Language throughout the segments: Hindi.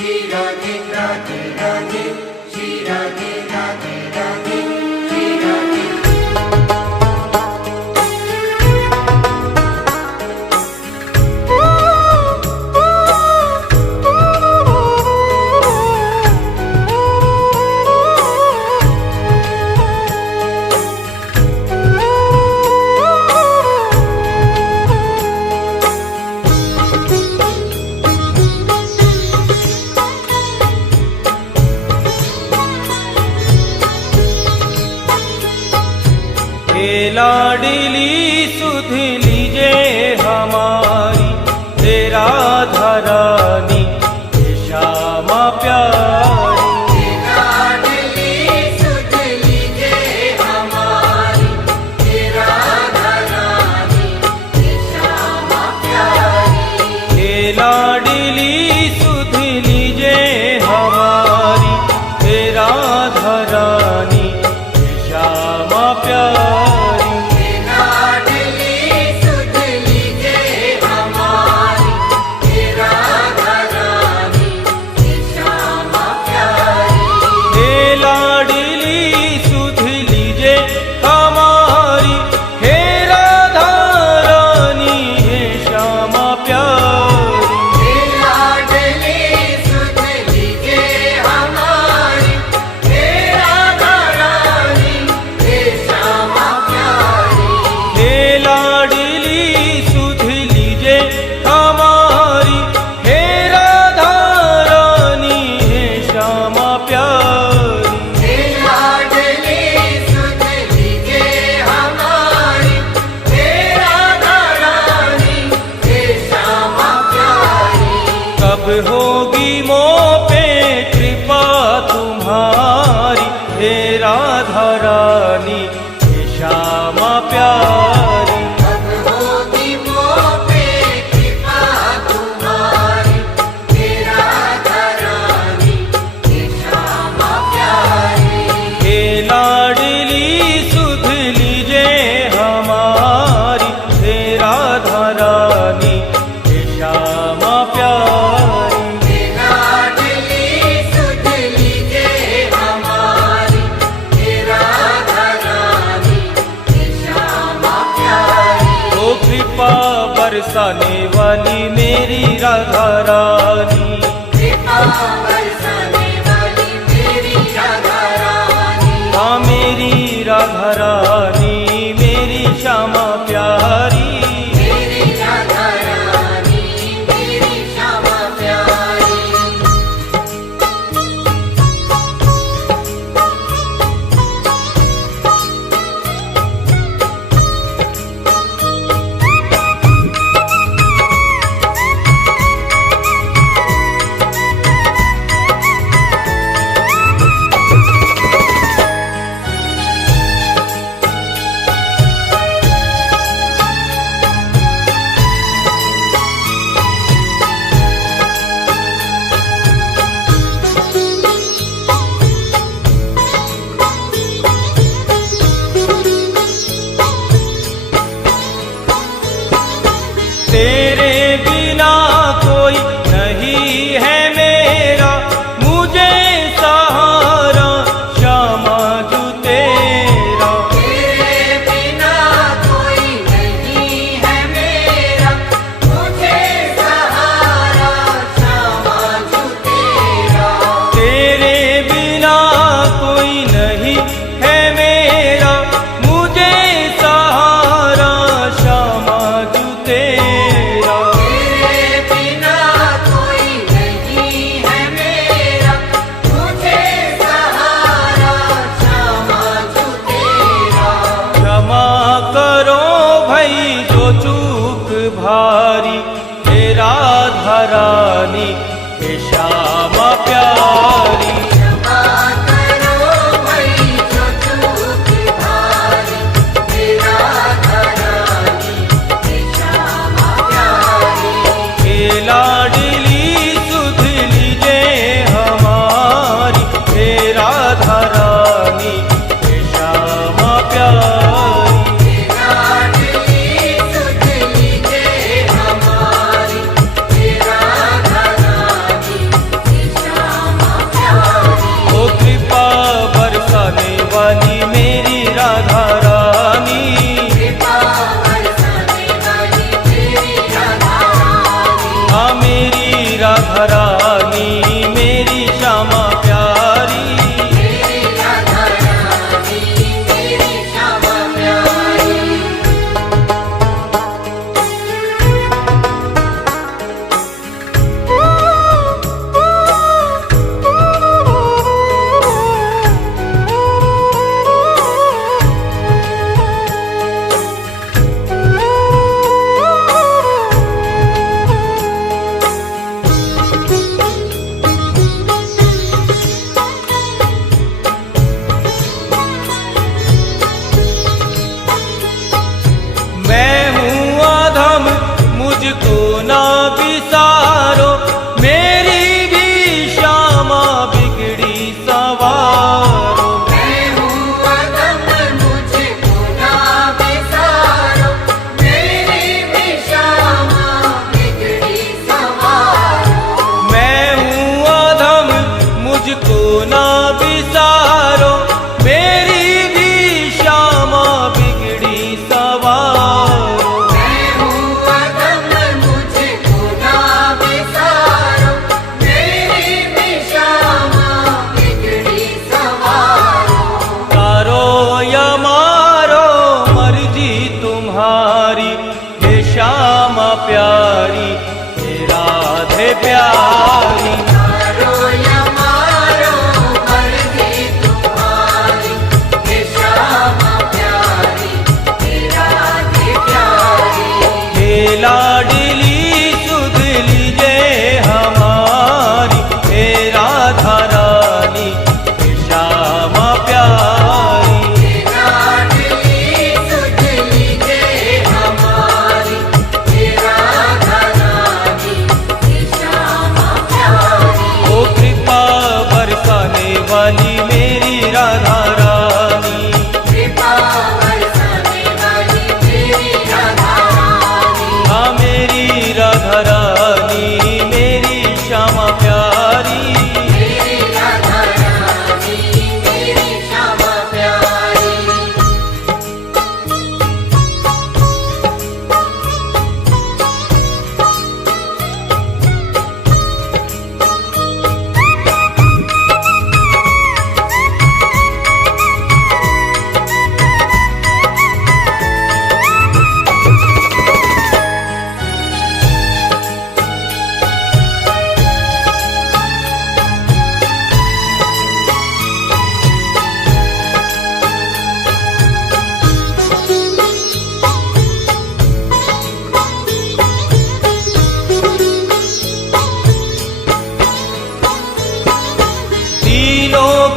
श्री राधे राधे राधे, श्री राधे राधे राधे, श्री राधे। लाडली सुध लीजे हमारी, तेरा धरानी श्यामा प्यारी। लाडली सुध लीजे हमारी, तेरा धरानी श्यामा प्यारी। लाडली सुध लीजे हमारी, तेरा धरानी श्यामा प्यारी। होगी मोह पे कृपा तुम्हारी, हे राधा रानी हे श्यामा प्यारी। कब होगी मोह पे कृपा तुम्हारी, हे राधा रानी हे श्यामा प्यारी। हे लाडली सुध लीजे हमारी, हे राधा रानी हे श्यामा प्यारी। बरसाने वाली मेरी राधा रानी, कृपा बरसाने वाली मेरी राधा रानी। हाँ मेरी राधा रानी मेरी श्यामा प्यारी। मेरी राधा रानी मेरी श्यामा प्यारी। तेरे बिना कोई नहीं है मेरा, मुझे सहारा श्यामा जू तेरा। तेरे बिना कोई नहीं है मेरा, मुझे सहारा श्यामा जू तेरा। तेरे बिना कोई नहीं है मेरा, मुझे सहारा श्यामा जू तेरा। भारी हे राधा रानी हे श्यामा प्यारी। क्षमा करो भाई जो चूक भारी, हे राधा रानी हे श्यामा प्यारी। हे लाडली सुध लीजे हमारी, हे राधा रानी हे श्यामा प्यारी।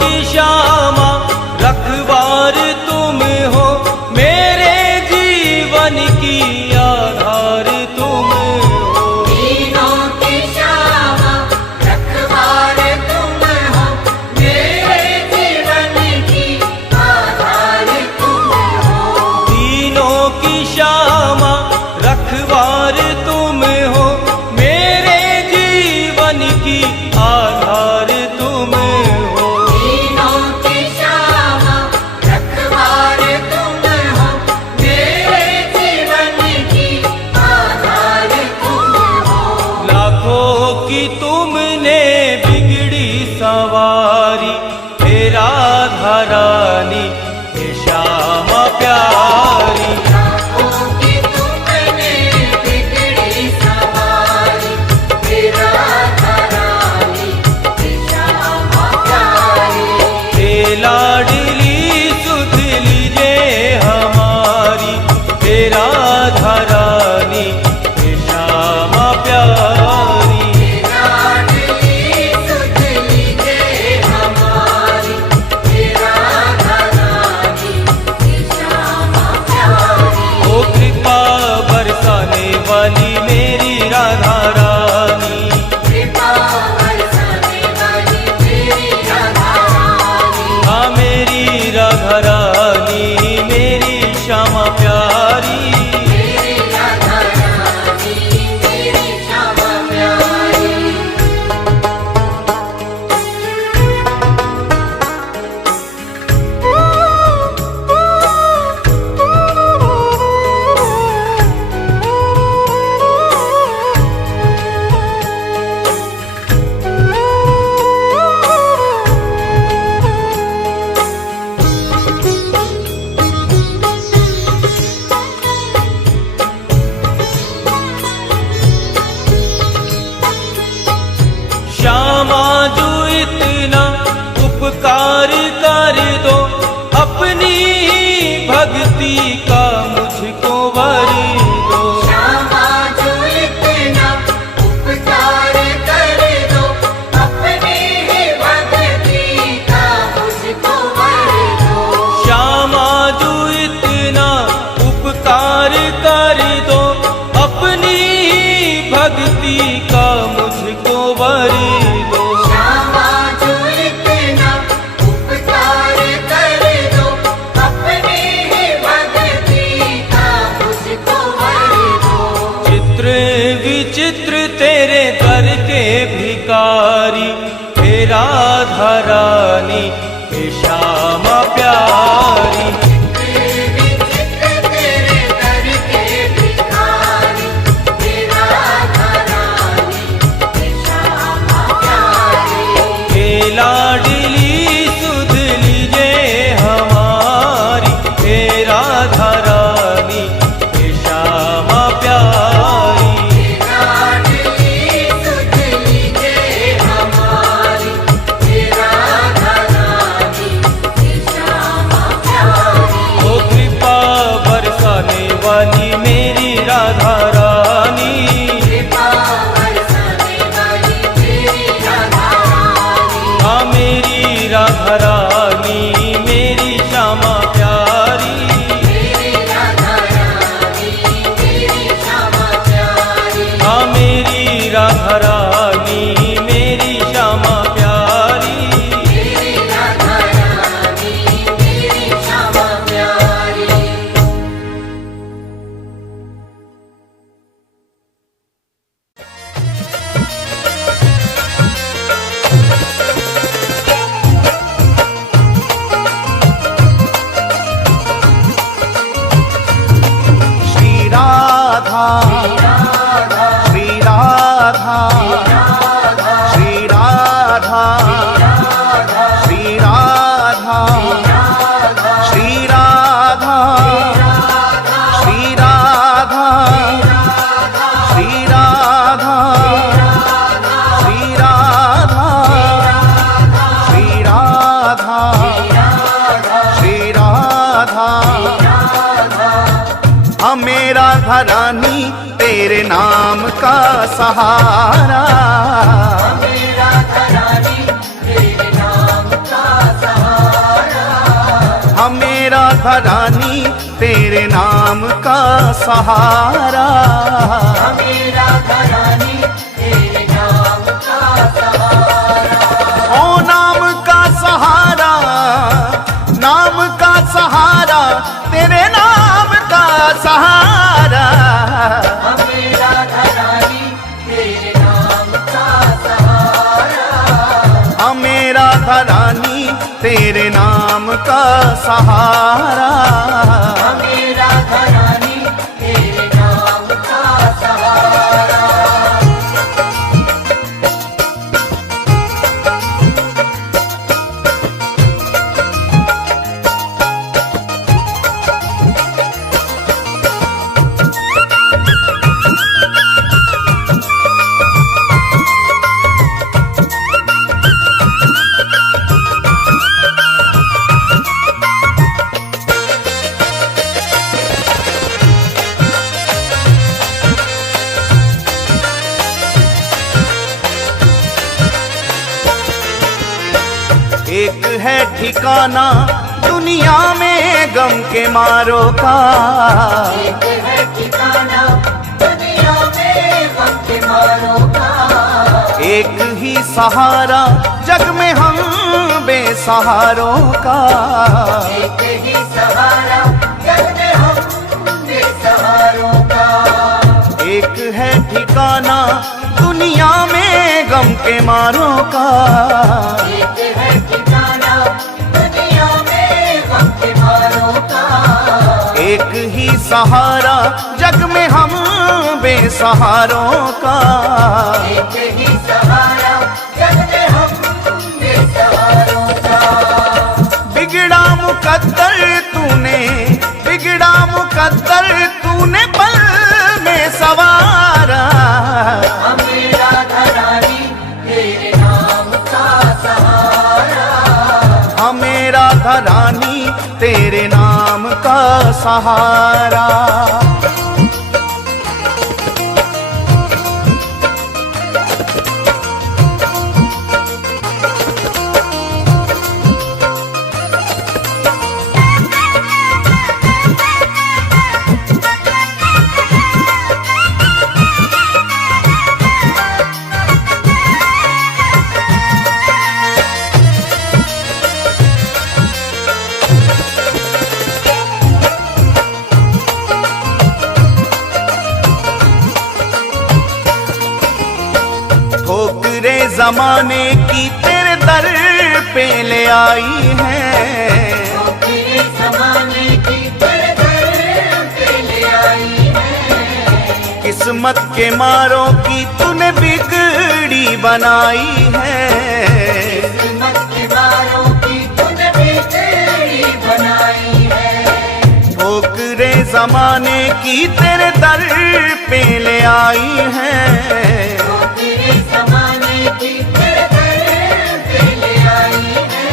की श्यामा रखवार तुम हो, मेरे जीवन की आधार तुम हो। तीनों की श्यामा रखवार तुम हो, मेरे जीवन की आधार तुम हो। तीनों की श्यामा रखवार तुम हो, मेरे जीवन की आधार तुम हो। तीनों की श्यामा रखवार तुम हो, मेरे जीवन की आधार तुम हो। लाखों की तुमने बिगड़ी सवारी, हे राधा रानी हे श्यामा प्यारी। लाखों की तुमने बिगड़ी सवारी, हे राधा रानी हे श्यामा प्यारी। हे लाडली सुध लीजिए हमारी, हे राधा रानी हे श्यामा प्यारी। लाडली सुध लीजिए हमारी, हे राधा रानी हे श्यामा प्यारी। ओ कृपा बरसाने वाली मेरी राधा रानी, कृपा बरसाने वाली मेरी राधा रानी। हाँ मेरी राधा रानी मेरी श्यामा प्यारी। मेरी राधा रानी मेरी श्यामा प्यारी। श्यामा जो इतना उपकार कर दो, अपनी ही भक्ति का मुझको वर दो। श्यामा जो इतना उपकार कर दो, अपनी ही भक्ति का मुझको वर दो। श्यामा जो इतना उपकार कर दो, अपनी ही भक्ति का मुझको वर दो। श्यामा जो इतना उपकार कर दो, अपनी ही भक्ति का मुझको वर दो। चित्र विचित्र तेरे दर के भिकारी, हे राधा रानी हे श्यामा प्यारी। विचित्र तेरे दर के भिखारी, हे राधा रानी हे श्यामा प्यारी। हे लाडली सुध लीजिए हमारी, हे राधा रानी हे श्यामा प्यारी। लाडली सुध लीजिए हमारी, हे राधा रानी हे श्यामा प्यारी। ओ कृपा बरसाने वाली मेरी राधा रानी, कृपा बरसाने वाली मेरी राधा रानी। हाँ मेरी राधा रानी मेरी श्यामा प्यारी। मेरी राधा रानी मेरी श्यामा प्यारी। हाँ मेरी राधा रानी मेरी श्यामा प्यारी। मेरी राधा रानी मेरी श्यामा प्यारी। श्री राधा श्री राधा श्री राधा श्री राधा श्री राधा श्री राधा श्री राधा श्री राधा श्री राधा श्री राधा। हमें राधा रानी तेरे नाम का सहारा, मेरा रानी तेरे नाम का राधा रानी तेरे नाम का सहारा, हमें राधा रानी तेरे नाम का सहारा। ओ नाम का सहारा, नाम का सहारा, तेरे नाम का सहारा, हमें राधा रानी तेरे नाम का सहारा, हमें राधा रानी तेरे नाम का सहारा, हमें राधा रानी तेरे नाम का सहारा। एक है ठिकाना दुनिया में गम के मारों का, एक है ठिकाना दुनिया में गम के मारों का, एक ही सहारा जग में हम बेसहारों का, एक ही सहारा जग में हम बेसहारों का। एक है ठिकाना दुनिया में गम के मारों का, एक है ठिकाना दुनिया में गम के मारों का, एक ही सहारा जग में हम बेसहारों का, एक ही सहारा जग में हम बेसहारों का। बिगड़ा मुकद्दर तूने, बिगड़ा मुकद्दर तूने पल में सवारा, हमें राधा रानी तेरे नाम का सहारा, हमें राधा रानी तेरे नाम का सहारा। ठोकरे जमाने की तेरे दर पे ले आई है, तेरे जमाने की तेरे दर पे ले आई है, किस्मत के मारों की तूने बिगड़ी बनाई है, किस्मत के मारों की तूने बिगड़ी बनाई है, ठोकरे जमाने की तेरे दर पे ले आई है, तेरे जमाने की तेरे दर पे ले आई है,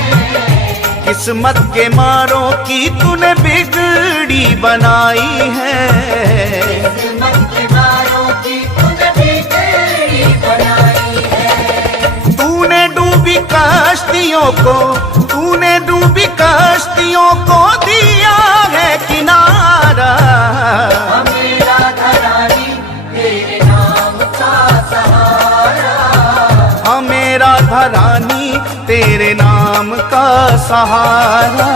किस्मत के मारों की तूने बिगड़ी बनाई है, किस्मत के मारों की तूने बिगड़ी बनाई है। तूने डूबी कश्तियों को, तूने डूबी कश्तियों को दिया है किनारा, हमें राधा रानी तेरे नाम का सहारा, हमें राधा रानी तेरे नाम का सहारा।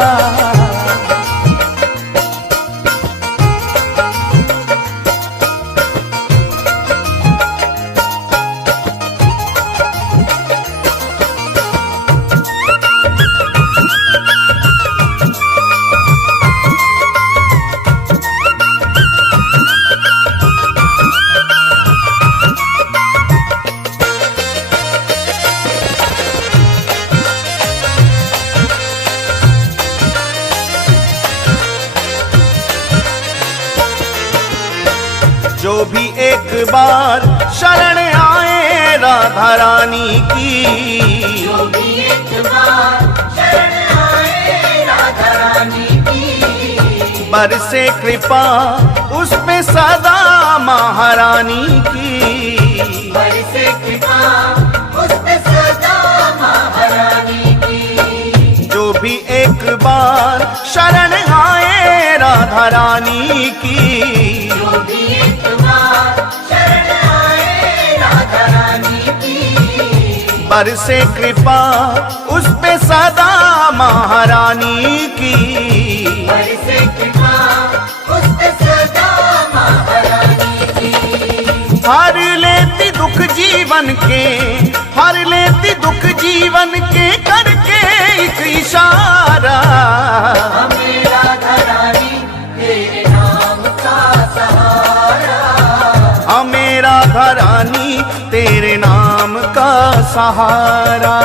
जो भी एक बार शरण आए राधा रानी की, जो भी एक बार शरण आए राधा रानी की, बरसे कृपा उस पे सदा महारानी की, बरसे कृपा उस पे सदा महारानी की। जो भी एक बार शरण राधा रानी की। जो भी एक बार शरण आए राधा रानी की, बरसे कृपा उस पे सदा महारानी की। बरसे कृपा उस पे सदा महारानी की। हर लेती दुख जीवन के, हर लेती दुख जीवन के, करके एक इशारा। हमें राधा रानी तेरे नाम का सहारा, हमें राधा रानी तेरे नाम का सहारा।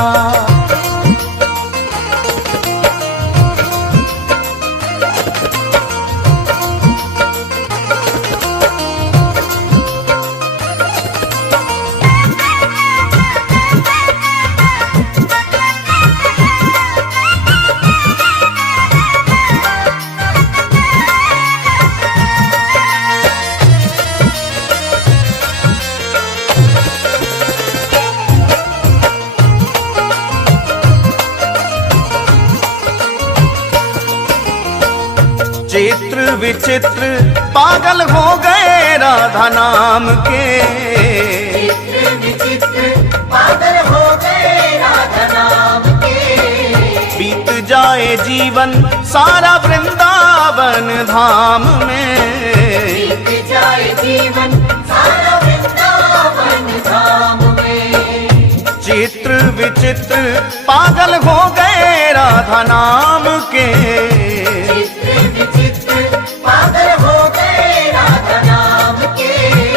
चित्र विचित्र पागल हो गए राधा नाम के। चित्र विचित्र पागल हो गए राधा नाम के। बीत जाए जीवन सारा वृंदावन धाम में। बीत जाए जीवन सारा वृंदावन धाम में। चित्र विचित्र पागल हो गए राधा नाम के। चित्र विचित्र पागल हो गए राधा नाम के।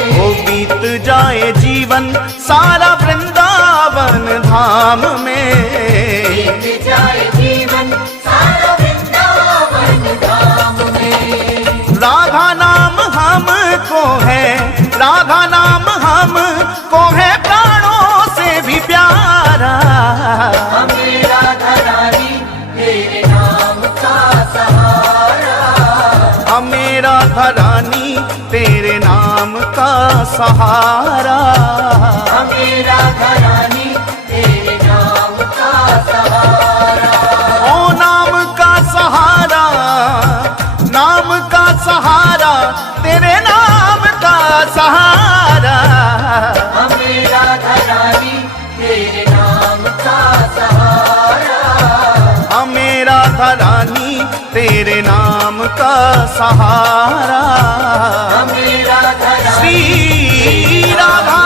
वो बीत जाए जीवन सारा वृंदावन धाम में। बीत जाए जीवन सारा वृंदावन धाम में। राधा नाम हमको है, राधा नाम हमको है प्राणों से भी प्यारा। हमें राधा रानी तेरे नाम का सहारा, हमें राधा रानी तेरे नाम का सहारा। हमें राधा रानी तेरे नाम का सहारा। ओ नाम का सहारा, नाम का सहारा, तेरे नाम का सहारा। हमें राधा रानी तेरे नाम का सहारा, हमें राधा रानी तेरे नाम का सहारा। हमें राधा रानी श्री राधा